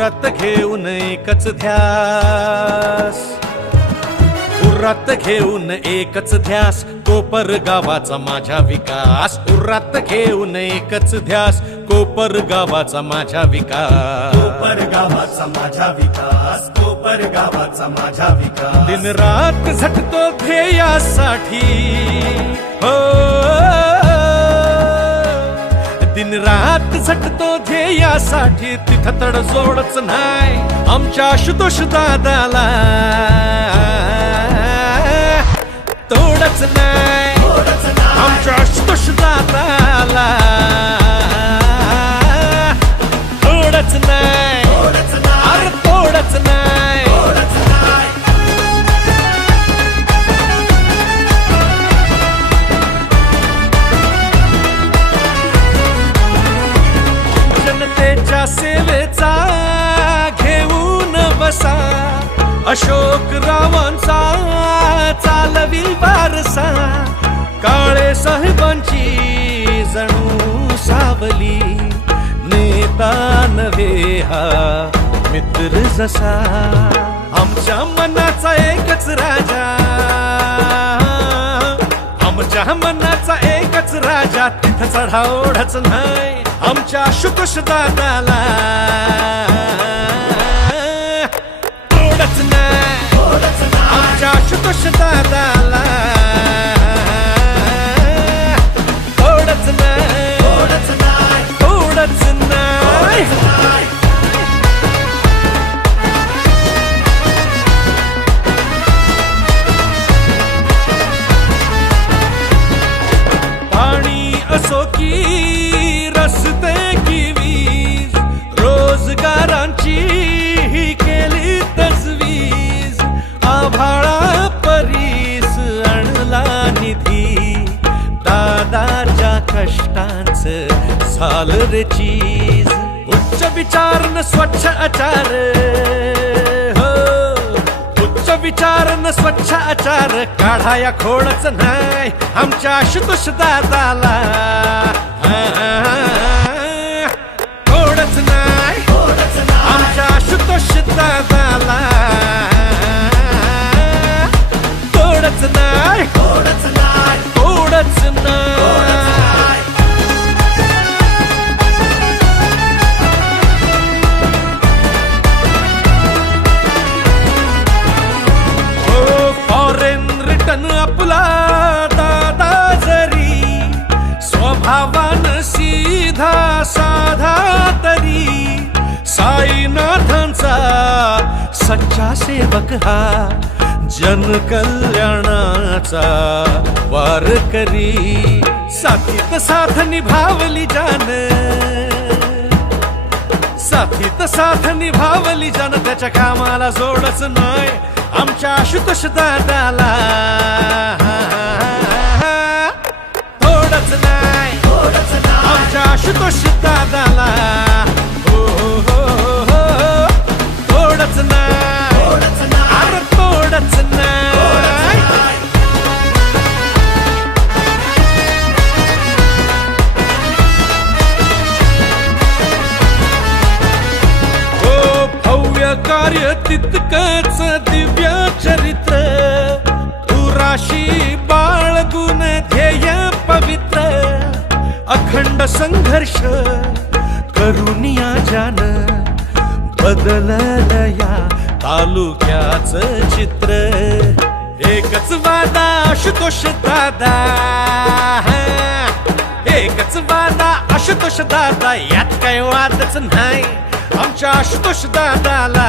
उरात घेऊन एकच ध्यास. उरात घेऊन एकच ध्यास कोपर गावाचा माझा विकास. उरात घेऊन एकच ध्यास कोपर गावाचा माझा विकास. कोपर गावाचा माझा विकास कोपर गावाचा माझा विकास. दिन रात झटतो ध्येयासाठी. हो झटतो ध्येयासाठी तिथं तडजोडच नाही. आमच्या आशुतोष दादाला अशोक रावांचा चालविल बारसा काळे साहेबांची जणू सावली नेता नव्हे हा मित्र जसा. आमच्या मनाचा एकच राजा आमच्या मनाचा एकच राजा तिथं चढाओढच नाही आमच्या शुकुश दादाला शुकुश दादाला कष्टांचं झाल रे चीज. उच्च विचार न स्वच्छ आचार. हो. उच्च विचार न स्वच्छ आचार. काढाया खोडच नाही आमच्या आशुतोष दादाला. सच्चा सेवक हा. जनकल्याणाचा वार करी साथीत साथ निभावली जान. साथीत साथ निभावली जान. त्याच्या कामाला जोडच नाही आमच्या आशुतोष दादाला. थोडच नाही थोडंच नाही, आमच्या आशुतोष दादाला. तितकंच दिव्य चरित्र तुराशी बाळगुण ध्येय पवित्र अखंड संघर्ष करुनिया जान बदलया या तालुक्याचं चित्र. एकच वादा आशुतोष दादा. एकच वादा आशुतोष दादा यात काय वादच नाही. आमच्या आशुतोष दादाला